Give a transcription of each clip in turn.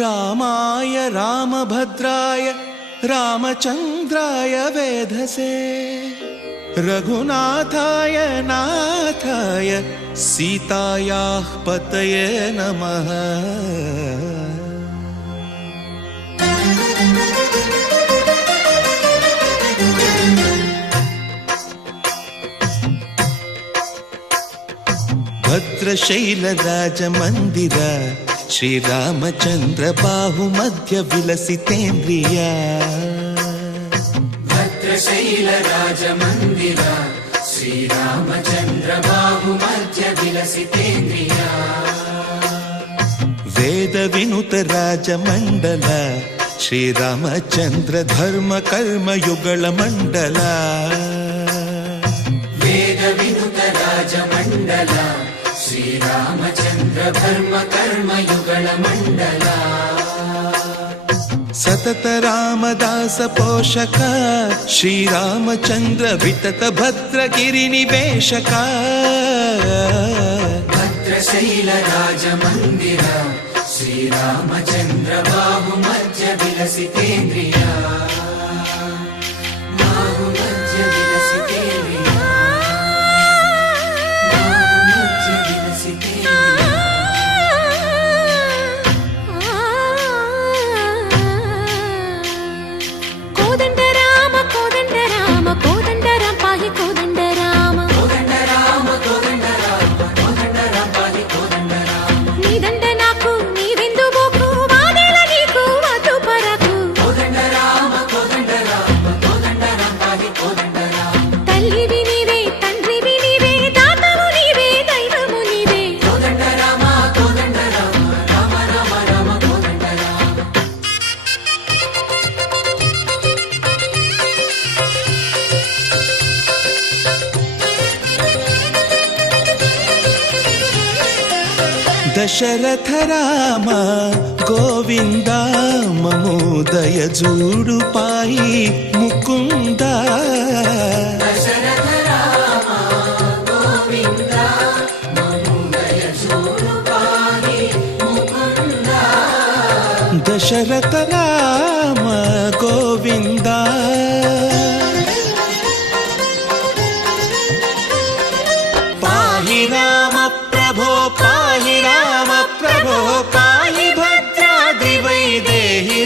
रामाय रामभद्राय रामचन्द्राय वेधसे रघुनाथाय नाथाय सीतायाः पतये नमः। भद्रशैलराजमन्दिर श्रीरामचन्द्र बाहुमध्य विलसितेन्द्रिय भद्रशैलराजमन्दिर श्रीरामचन्द्र बाहुमध्य विलसितेन्द्रिय वेदविनुत राजमण्डल श्रीरामचन्द्र धर्म कर्म युगल मण्डल वेदविनुत राजमण्डल श्रीरामचन्द्र धर्म कर्म युगल मण्डल सतत रामदास पोषक श्रीरामचन्द्र वितत भद्रगिरि निवेशक भद्रशैल राजमन्दिर श्रीरामचन्द्र बाहुमध्य विलसितेन्द्रिय बाहुमध्य विलसितेन्द्रिय बाहुमध्य विलसितेन्द्रिय। कोदंड राम पाहि कोदंड राम कोदंड राम पाहि कोदंड राम नीदंड नाकु नीवेंदु बोकु वादेला नीकु वातु परकु कोदंड राम पाहि कोदंड राम तल्लिवि नीवे तंड्रिवि नीवे दातवु नीवे दैवमु नीवे कोदंड राम राम राम राम कोदंड राम। दशरथ राम गोविंद ममोदय जूडु पाहि मुकुंद दशरथ राम गोविंद ममोदय जूडु पाहि मुकुंद दशरथ राम गोविंद पाहि राम प्रभो पाहि राम प्रभो पाहि भद्राद्रिवैदेहि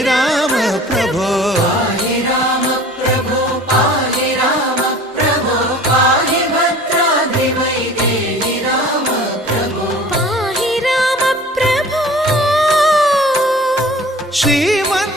राम प्रभो पाहि राम प्रभो पाहि राम प्रभो पाहि भद्राद्रिवैदेहि राम प्रभो पाहि राम प्रभो श्रीमन्